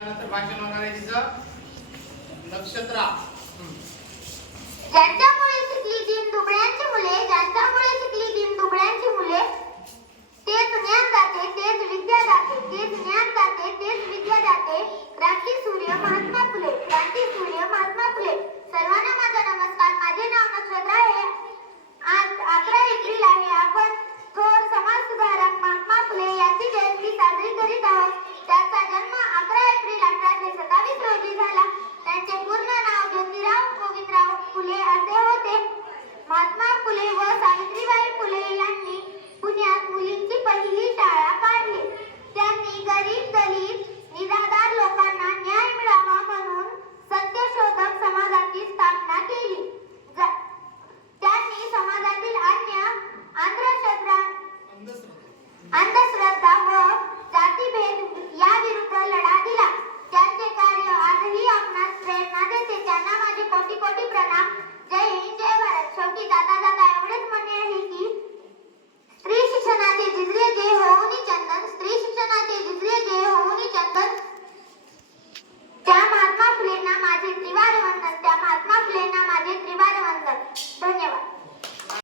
नंतर भाषण होणार आहे तिचं नक्षत्रा. ज्यांच्यामुळे शिकली दीनदुबळ्यांची मुले, ज्यांच्यामुळे शिकली दीनदुबळ्यांची मुले, तेच ज्ञान दाते, तेच विद्या दाते, तेच ज्ञान दाते, तेच विद्या दाते,